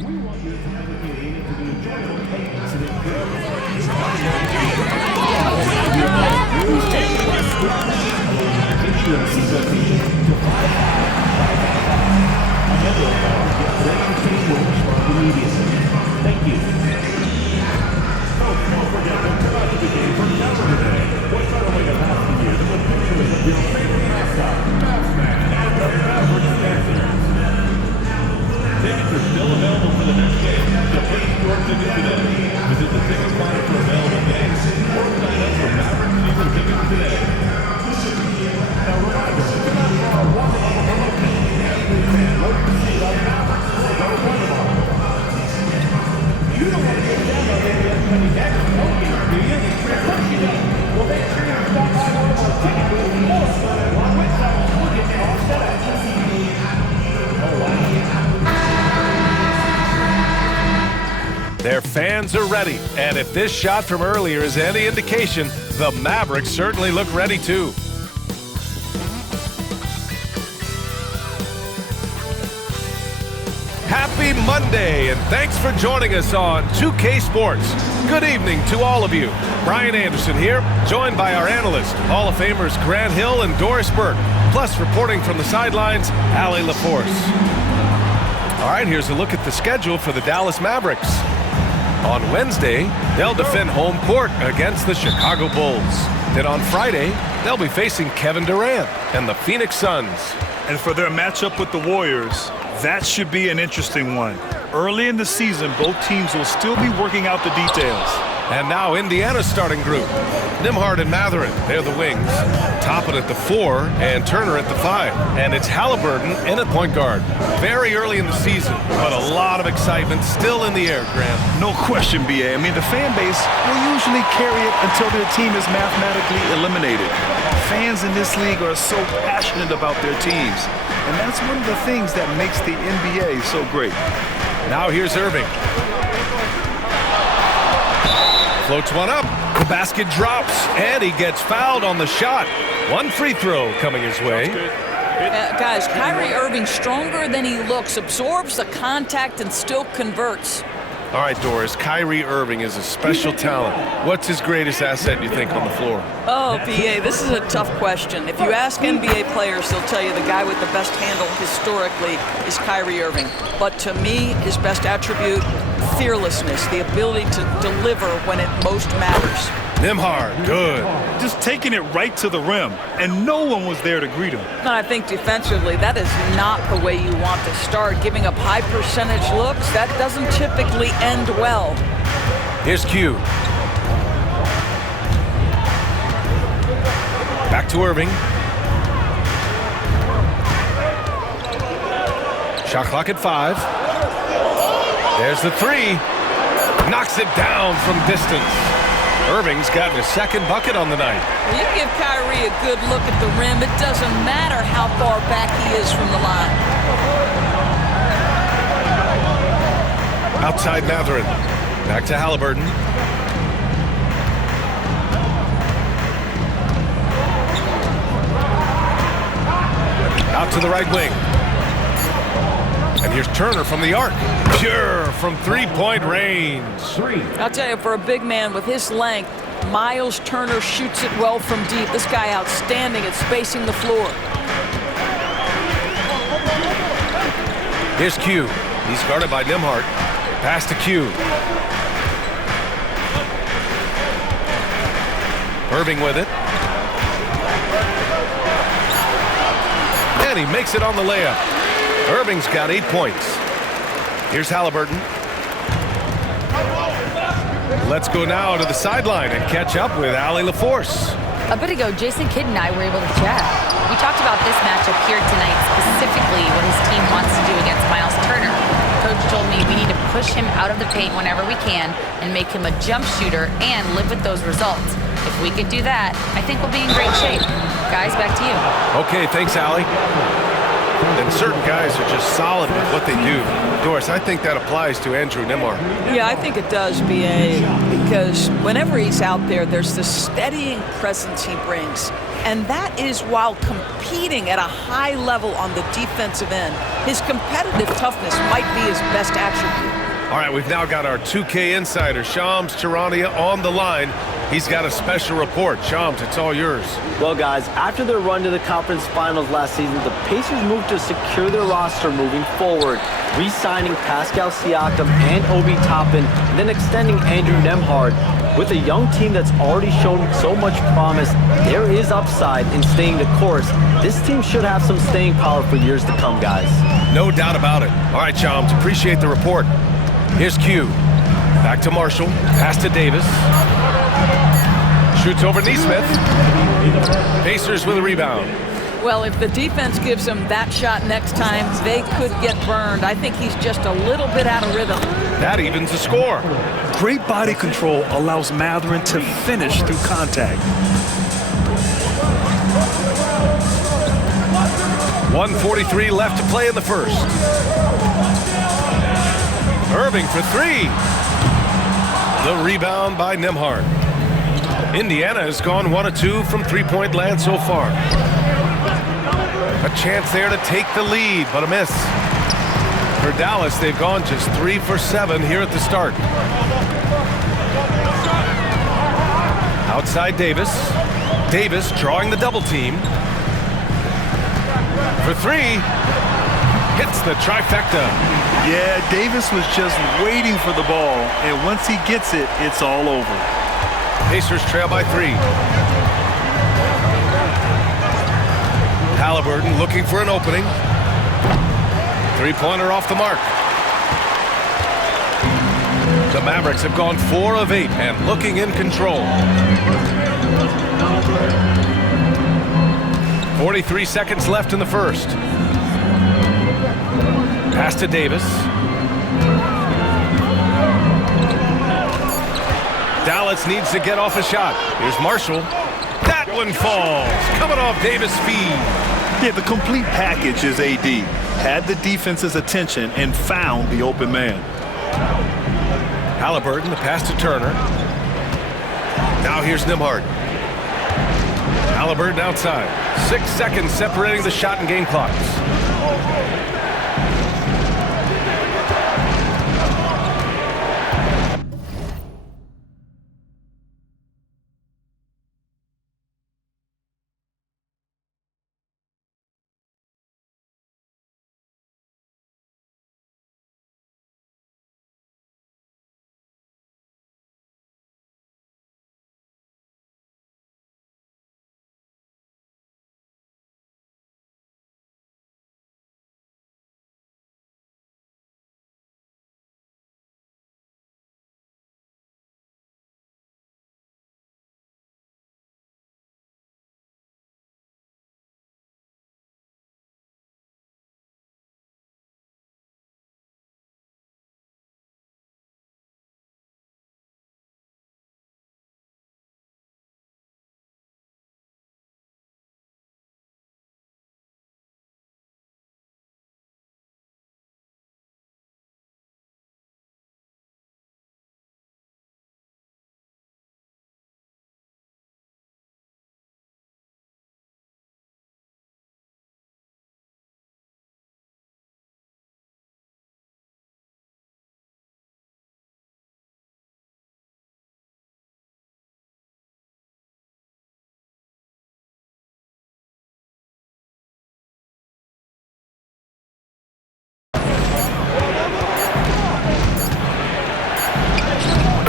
Thank you. Don't forget to come out to the game for Saturday. What better way to pass the year than with pictures of your favorite mascot, Batsman, and the Mavericks dancers. Tickets are still available for the next game. So please store tickets today. Visit the ticket finder for available games or sign up for Mavericks season tickets today. Now reminder, come out for our warm-up promotion. Every fan wants to see the Mavericks go wonderful. You don't want to get down on any upcoming action, do you? Of course you do. Well, make sure you stop by one of our ticket booths and tell us about it. Along with that, we'll get you all set up. Oh, wow. Their fans are ready, and if this shot from earlier is any indication, the Mavericks certainly look ready too. Happy Monday, and thanks for joining us on 2K Sports. Good evening to all of you. Brian Anderson here, joined by our analysts, Hall of Famers Grant Hill and Doris Burke, plus reporting from the sidelines, Allie LaForce. All right, here's a look at the schedule for the Dallas Mavericks. On Wednesday, they'll defend home court against the Chicago Bulls. Then on Friday, they'll be facing Kevin Durant and the Phoenix Suns. And for their matchup with the Warriors, that should be an interesting one. Early in the season, both teams will still be working out the details. And now Indiana's starting group. Nembhard and Mathurin, they're the wings. Toppin at the 4 and Turner at the 5. And it's Halliburton in at point guard. Very early in the season, but a lot of excitement still in the air, Grant. No question, B.A. I mean, the fan base will usually carry it until their team is mathematically eliminated. Fans in this league are so passionate about their teams. And that's one of the things that makes the NBA so great. Now here's Irving. Floats one up. The basket drops, and he gets fouled on the shot. One free throw coming his way. Guys, Kyrie Irving, stronger than he looks, absorbs the contact and still converts. All right, Doris, Kyrie Irving is a special talent. What's his greatest asset, you think, on the floor? Oh, B.A., this is a tough question. If you ask NBA players, they'll tell you the guy with the best handle historically is Kyrie Irving. But to me, his best attribute, fearlessness, the ability to deliver when it most matters. Nembhard, good. Just taking it right to the rim, and no one was there to greet him. And I think defensively, that is not the way you want to start. Giving up high percentage looks, that doesn't typically end well. Here's Q. Back to Irving. Shot clock at 5. There's the 3. Knocks it down from distance. Irving's gotten a second bucket on the night. You give Kyrie a good look at the rim. It doesn't matter how far back he is from the line. Outside Mathurin. Back to Halliburton. Out to the right wing. And here's Turner from the arc. Pure from three-point range. I'll tell you, for a big man with his length, Miles Turner shoots it well from deep. This guy outstanding at spacing the floor. Here's Q. He's guarded by Nembhard. Pass to Q. Irving with it. And he makes it on the layup. Irving's got 8 points. Here's Halliburton. Let's go now to the sideline and catch up with Allie LaForce. A bit ago, Jason Kidd and I were able to chat. We talked about this matchup here tonight, specifically what his team wants to do against Miles Turner. Coach told me we need to push him out of the paint whenever we can and make him a jump shooter and live with those results. If we could do that, I think we'll be in great shape. Guys, back to you. Okay, thanks, Allie. then certain guys are just solid with what they do. Doris, I think that applies to Andrew Nembhard. Yeah, I think it does, B.A., because whenever he's out there, there's the steadying presence he brings. And that is while competing at a high level on the defensive end. His competitive toughness might be his best attribute. All right, we've now got our 2K insider, Shams Charania, on the line. He's got a special report. Shams, it's all yours. Well, guys, after their run to the conference finals last season, the Pacers moved to secure their roster moving forward, re-signing Pascal Siakam and Obi Toppin, and then extending Andrew Nembhard. With a young team that's already shown so much promise, there is upside in staying the course. This team should have some staying power for years to come, guys. No doubt about it. All right, Shams, appreciate the report. Here's Q. Back to Marshall. Pass to Davis. Shoots over Nesmith. Pacers with a rebound. Well, if the defense gives him that shot next time, they could get burned. I think he's just a little bit out of rhythm. That evens the score. Great body control allows Mathurin to finish through contact. 1:43 left to play in the first. Irving for three. The rebound by Nembhard. Indiana has gone 1 of 2 from three-point land so far. A chance there to take the lead, but a miss. For Dallas, they've gone just 3 for 7 here at the start. Outside Davis. Davis drawing the double team. For three. Hits the trifecta. Yeah, Davis was just waiting for the ball, and once he gets it, it's all over. Pacers trail by 3. Halliburton looking for an opening. Three-pointer off the mark. The Mavericks have gone 4 of 8 and looking in control. 43 seconds left in the first. Pass to Davis. Dallas needs to get off a shot. Here's Marshall. That one falls. Coming off Davis' feed. Yeah, the complete package is AD. Had the defense's attention and found the open man. Halliburton, the pass to Turner. Now here's Nembhard. Halliburton outside. 6 seconds separating the shot and game clocks.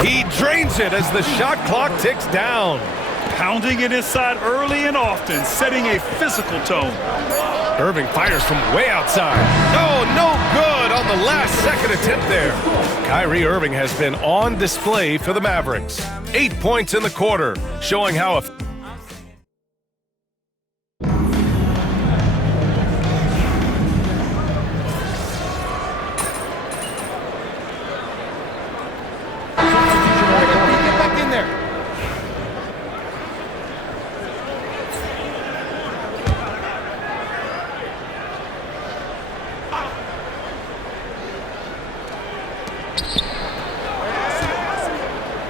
He drains it as the shot clock ticks down. Pounding it inside early and often, setting a physical tone. Irving fires from way outside. Oh, no good on the last second attempt there. Kyrie Irving has been on display for the Mavericks. 8 points in the quarter, showing how a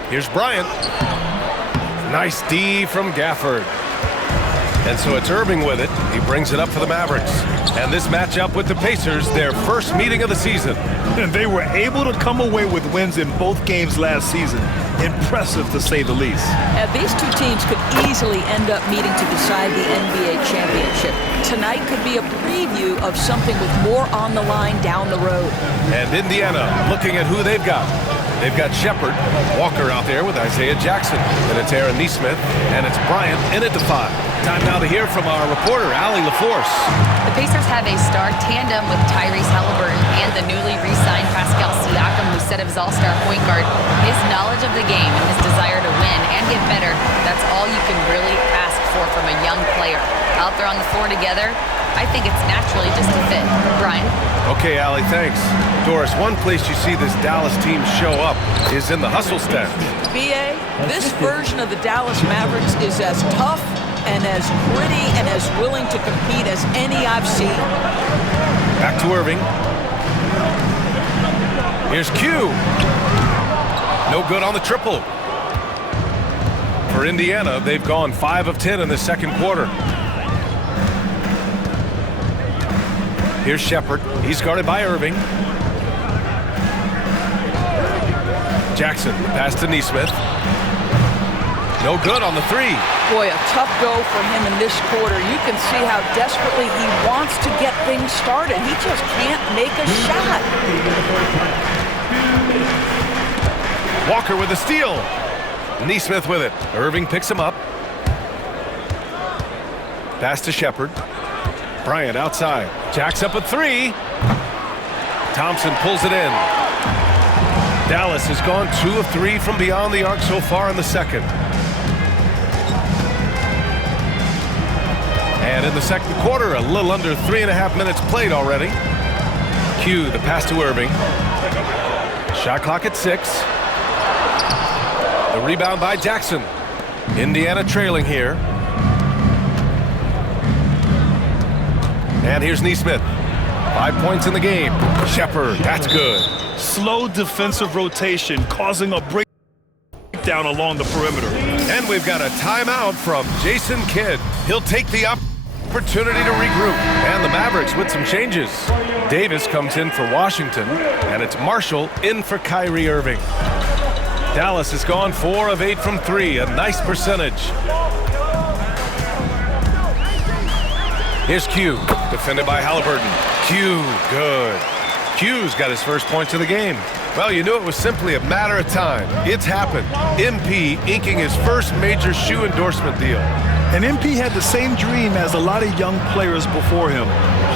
Here's Bryant. Nice D from Gafford. And so it's Irving with it. He brings it up for the Mavericks. And this matchup with the Pacers, their first meeting of the season. And they were able to come away with wins in both games last season. Impressive, to say the least. These two teams could easily end up meeting to decide the NBA championship. Tonight could be a preview of something with more on the line down the road. And Indiana looking at who they've got. They've got Shepard, Walker out there with Isaiah Jackson. And it's Aaron Nesmith, and it's Bryant in at the 5. Time now to hear from our reporter, Allie LaForce. The Pacers have a star tandem with Tyrese Halliburton and the newly re-signed Pascal Siakam, who said of his all-star point guard, his knowledge of the game and his desire to win and get better, that's all you can really ask for from a young player. Out there on the floor together, I think it's naturally just a fit. Brian? Okay, Allie, thanks. Doris, one place you see this Dallas team show up is in the hustle stand. BA, this version of the Dallas Mavericks is as tough and as gritty and as willing to compete as any I've seen. Back to Irving. Here's Q. No good on the triple. For Indiana, they've gone 5 of 10 in the second quarter. Here's Shepard. He's guarded by Irving. Jackson, pass to Nesmith. No good on the 3. Boy, a tough go for him in this quarter. You can see how desperately he wants to get things started. He just can't make a shot. Walker with a steal. Nesmith with it. Irving picks him up. Pass to Shepard. Bryant outside. Jacks up a 3. Thompson pulls it in. Dallas has gone 2 of 3 from beyond the arc so far in the second. And in the second quarter, a little under 3.5 minutes played already. Q, the pass to Irving. Shot clock at 6. The rebound by Jackson. Indiana trailing here. And here's Nesmith. 5 points in the game. Shepard, that's good. Slow defensive rotation causing a breakdown along the perimeter. And we've got a timeout from Jason Kidd. He'll take the opportunity to regroup. And the Mavericks with some changes. Davis comes in for Washington, and it's Marshall in for Kyrie Irving. Dallas has gone 4 of 8 from 3, a nice percentage. Here's Q, defended by Halliburton. Q, good. Q's got his first points of the game. Well, you knew it was simply a matter of time. It's happened. MP inking his first major shoe endorsement deal. And MP had the same dream as a lot of young players before him,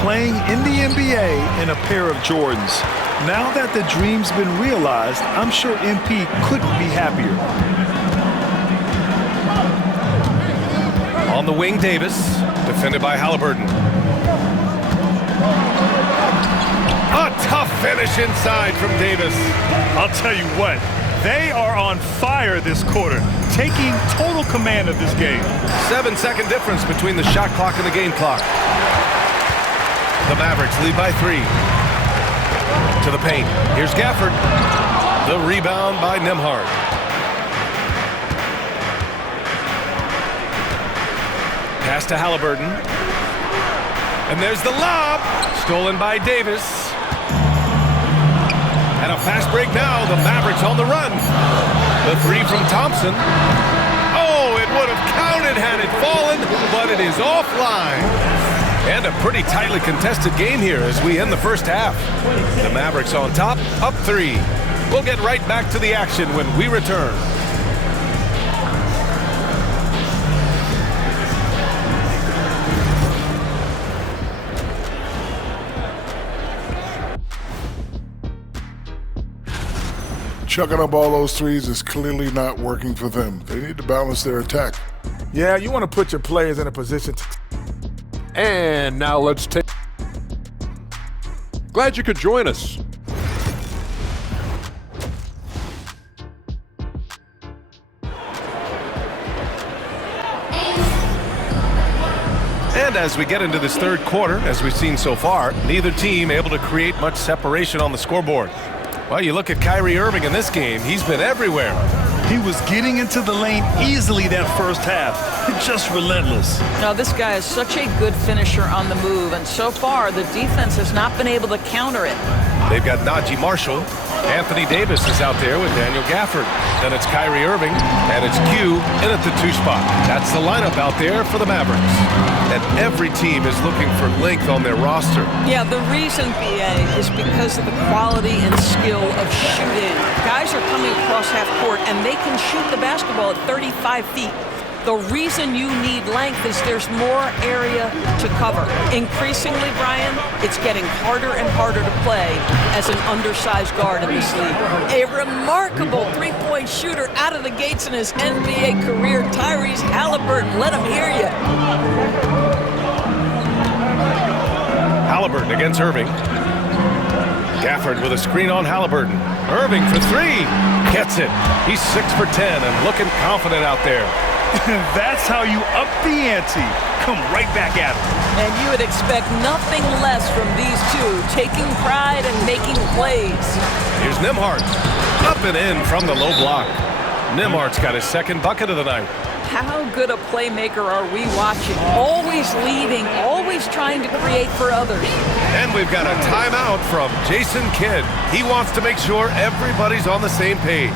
playing in the NBA in a pair of Jordans. Now that the dream's been realized, I'm sure MP couldn't be happier. On the wing, Davis, defended by Halliburton. A tough finish inside from Davis. I'll tell you what, they are on fire this quarter, taking total command of this game. 7-second difference between the shot clock and the game clock. The Mavericks lead by 3. To the paint. Here's Gafford. The rebound by Nembhard. Pass to Halliburton. And there's the lob. Stolen by Davis. And a fast break now. The Mavericks on the run. The 3 from Thompson. Oh, it would have counted had it fallen, but it is offline. And a pretty tightly contested game here as we end the first half. The Mavericks on top, up 3. We'll get right back to the action when we return. Chucking up all those threes is clearly not working for them. They need to balance their attack. Yeah, you want to put your players in a position to... And now let's take... Glad you could join us. And as we get into this third quarter, as we've seen so far, neither team able to create much separation on the scoreboard. Well, you look at Kyrie Irving in this game, he's been everywhere. He was getting into the lane easily that first half. Just relentless. Now, this guy is such a good finisher on the move, and so far, the defense has not been able to counter it. They've got Najee Marshall. Anthony Davis is out there with Daniel Gafford. Then it's Kyrie Irving, and it's Q in at the 2 spot. That's the lineup out there for the Mavericks. And every team is looking for length on their roster. Yeah, the reason, BA, is because of the quality and skill of shooting. Guys are coming across half court, and they can shoot the basketball at 35 feet. The reason you need length is there's more area to cover. Increasingly, Brian, it's getting harder and harder to play as an undersized guard in this league. A remarkable three-point shooter out of the gates in his NBA career, Tyrese Halliburton. Let him hear you. Halliburton against Irving. Gafford with a screen on Halliburton. Irving for 3. Gets it. He's 6 for 10 and looking confident out there. That's how you up the ante. Come right back at him. And you would expect nothing less from these two, taking pride and making plays. Here's Nembhard. Up and in from the low block. Nembhard's got his second bucket of the night. How good a playmaker are we watching? Always leading, always trying to create for others. And we've got a timeout from Jason Kidd. He wants to make sure everybody's on the same page.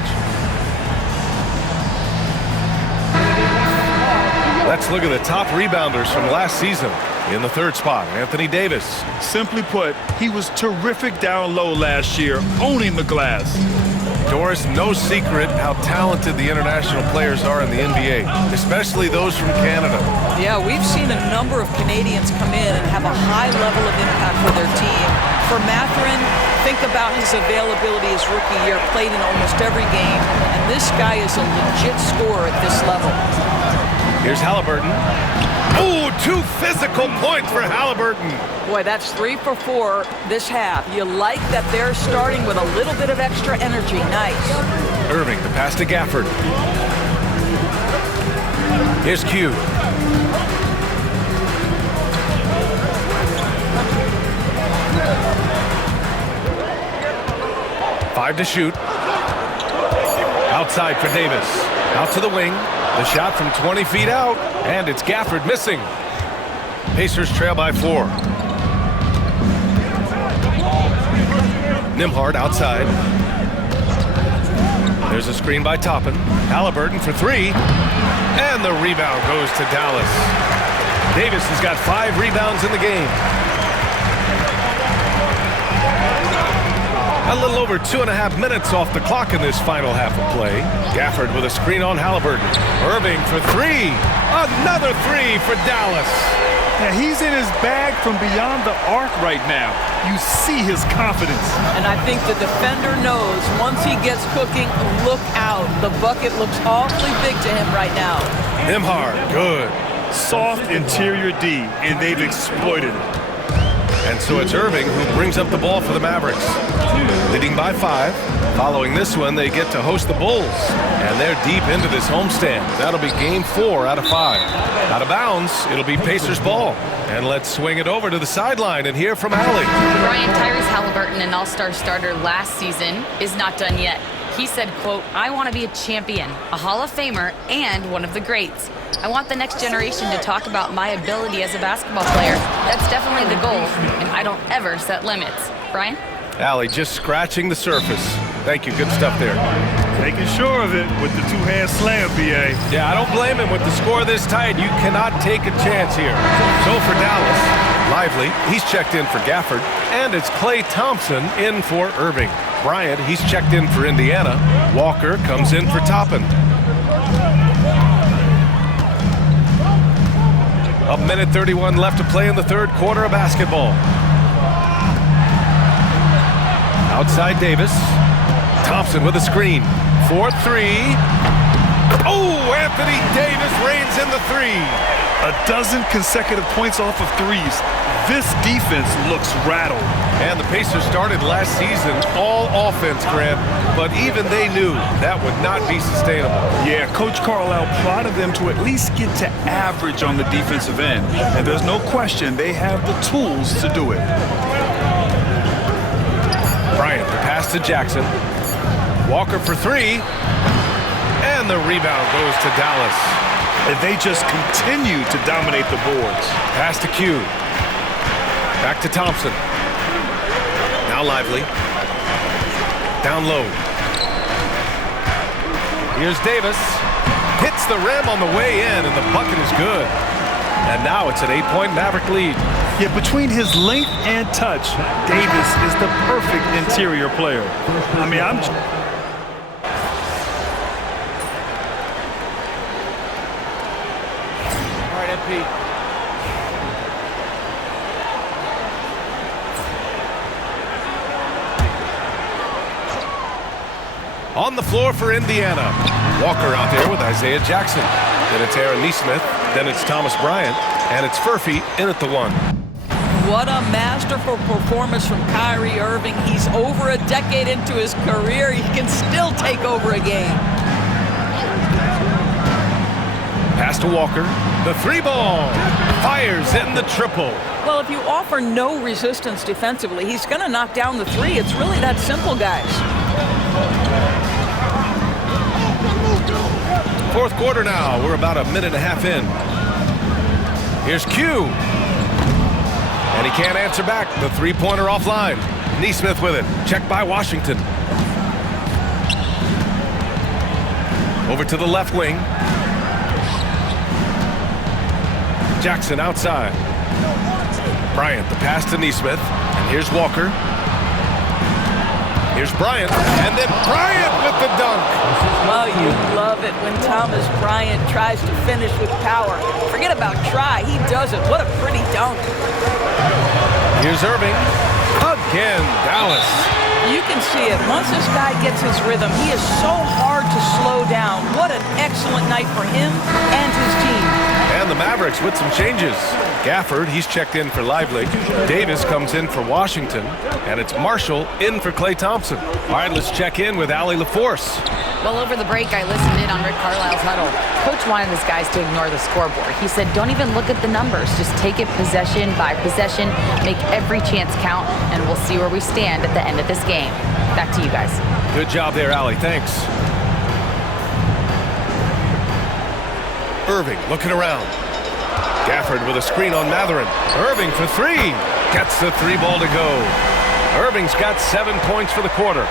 Let's look at the top rebounders from last season. In the 3rd spot, Anthony Davis. Simply put, he was terrific down low last year, owning the glass. Doris, no secret how talented the international players are in the NBA, especially those from Canada. Yeah, we've seen a number of Canadians come in and have a high level of impact for their team. For Mathurin, think about his availability his rookie year, played in almost every game, and this guy is a legit scorer at this level. Here's Halliburton. Ooh, 2 physical points for Halliburton. Boy, that's 3 for 4 this half. You like that they're starting with a little bit of extra energy. Nice. Irving, the pass to Gafford. Here's Q. Five to shoot. Outside for Davis. Out to the wing. The shot from 20 feet out, and it's Gafford missing. Pacers trail by 4. Nembhard outside. There's a screen by Toppin. Halliburton for 3. And the rebound goes to Dallas. Davis has got 5 rebounds in the game. A little over 2.5 minutes off the clock in this final half of play. Gafford with a screen on Halliburton. Irving for 3. Another 3 for Dallas. Yeah, he's in his bag from beyond the arc right now. You see his confidence. And I think the defender knows once he gets cooking, look out. The bucket looks awfully big to him right now. Nembhard, good. Soft interior D, and they've exploited it. And so it's Irving who brings up the ball for the Mavericks. Leading by 5. Following this one, they get to host the Bulls. And they're deep into this homestand. That'll be game 4 out of 5. Out of bounds, it'll be Pacers ball. And let's swing it over to the sideline and hear from Allie. Brian, Tyrese Halliburton, an all-star starter last season, is not done yet. He said, quote, "I want to be a champion, a Hall of Famer, and one of the greats. I want the next generation to talk about my ability as a basketball player. That's definitely the goal, and I don't ever set limits." Brian? Allie just scratching the surface. Thank you. Good stuff there. Making sure of it with the 2-hand slam, BA. Yeah, I don't blame him. With the score this tight, you cannot take a chance here. So for Dallas, Lively, he's checked in for Gafford, and it's Klay Thompson in for Irving. Bryant, he's checked in for Indiana. Walker comes in for Toppin. A minute 31 left to play in the 3rd quarter of basketball. Outside Davis. Thompson with a screen. 4-3. Oh, Anthony Davis reigns in the 3. A dozen consecutive points off of threes. This defense looks rattled. And the Pacers started last season all offense, Grant, but even they knew that would not be sustainable. Yeah, Coach Carlisle prodded them to at least get to average on the defensive end. And there's no question they have the tools to do it. Bryant, the pass to Jackson. Walker for three. And the rebound goes to Dallas. And they just continue to dominate the boards. Pass to Q. Back to Thompson. Now Lively. Down low. Here's Davis. Hits the rim on the way in, and the bucket is good. And now it's an 8-point Maverick lead. Yeah, between his length and touch, Davis is the perfect interior player. I mean, All right, MP. On the floor for Indiana. Walker out there with Isaiah Jackson. Then it's Aaron Nesmith. Then it's Thomas Bryant. And it's Furphy in at the one. What a masterful performance from Kyrie Irving. He's over a decade into his career. He can still take over a game. Pass to Walker. The three ball. Fires in the triple. Well, if you offer no resistance defensively, he's going to knock down the three. It's really that simple, guys. Fourth quarter now. We're about a minute and a half in. Here's Q. And he can't answer back. The three-pointer offline. Nesmith with it. Checked by Washington. Over to the left wing. Jackson outside. Bryant, the pass to Nesmith. And here's Walker. Here's Bryant. And then Bryant with the dunk. Well, you love it when Thomas Bryant tries to finish with power. Forget about try. He does it. What a pretty dunk. Here's Irving. Again, Dallas. You can see it. Once this guy gets his rhythm, he is so hard to slow down. What an excellent night for him and his team. And the Mavericks with some changes. Gafford, he's checked in for Lively. Davis comes in for Washington. And it's Marshall in for Klay Thompson. All right, let's check in with Allie LaForce. Well, over the break, I listened in on Rick Carlisle's huddle. Coach wanted his guys to ignore the scoreboard. He said, don't even look at the numbers. Just take it possession by possession, make every chance count, and we'll see where we stand at the end of this game. Back to you guys. Good job there, Allie. Thanks. Irving looking around. Gafford with a screen on Matherin. Irving for three. Gets the three ball to go. Irving's got 7 points for the quarter.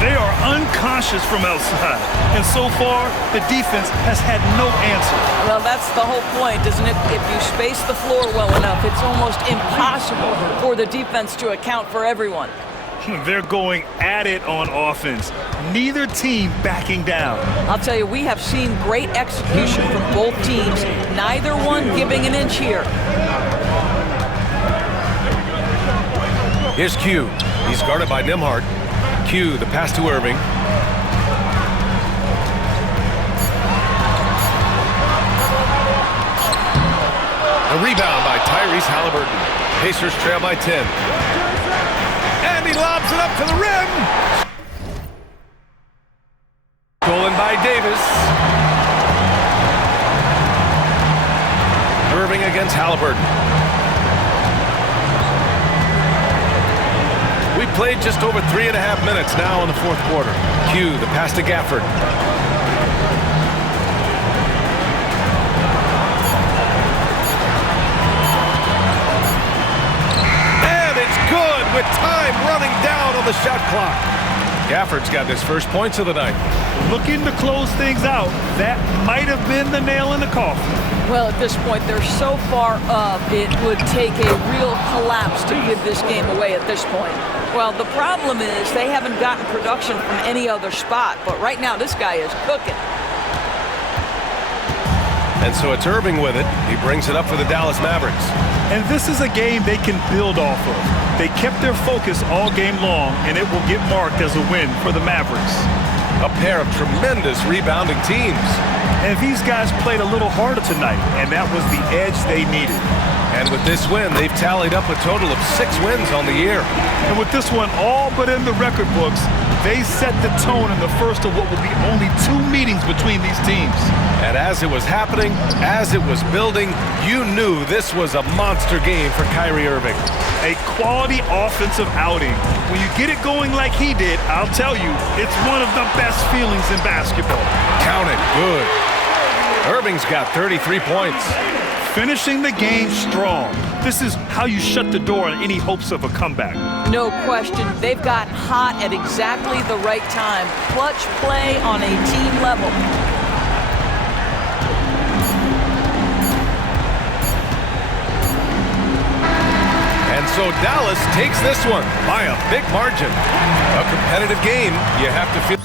they are unconscious from outside. And so far, the defense has had no answer. Well, that's the whole point, isn't it? If you space the floor well enough, it's almost impossible for the defense to account for everyone. They're going at it on offense. Neither team backing down. I'll tell you, we have seen great execution from both teams. Neither one giving an inch here. Here's Q. He's guarded by Nembhard. Q, the pass to Irving. A rebound by Tyrese Halliburton. Pacers trail by 10. And he lobs it up to the rim. Stolen by Davis. Irving against Halliburton. We played just over 3.5 minutes now in the fourth quarter. Q, the pass to Gafford. And it's good with time running down on the shot clock. Gafford's got his first points of the night. Looking to close things out. That might have been the nail in the coffin. Well, at this point, they're so far up, it would take a real collapse to give this game away at this point. Well, the problem is they haven't gotten production from any other spot, but right now this guy is cooking. And so it's Irving with it. He brings it up for the Dallas Mavericks. And this is a game they can build off of. They kept their focus all game long, and it will get marked as a win for the Mavericks. A pair of tremendous rebounding teams. And these guys played a little harder tonight, and that was the edge they needed. And with this win, they've tallied up a total of 6 wins on the year. And with this one all but in the record books, They set the tone in the first of what will be only 2 meetings between these teams. And as it was happening, as it was building, you knew this was a monster game for Kyrie Irving. A quality offensive outing. When you get it going like he did, I'll tell you, it's one of the best feelings in basketball. Count it good. Irving's got 33 points. Finishing the game strong. This is how you shut the door on any hopes of a comeback. No question, they've gotten hot at exactly the right time. Clutch play on a team level. And so Dallas takes this one by a big margin. A competitive game, you have to feel.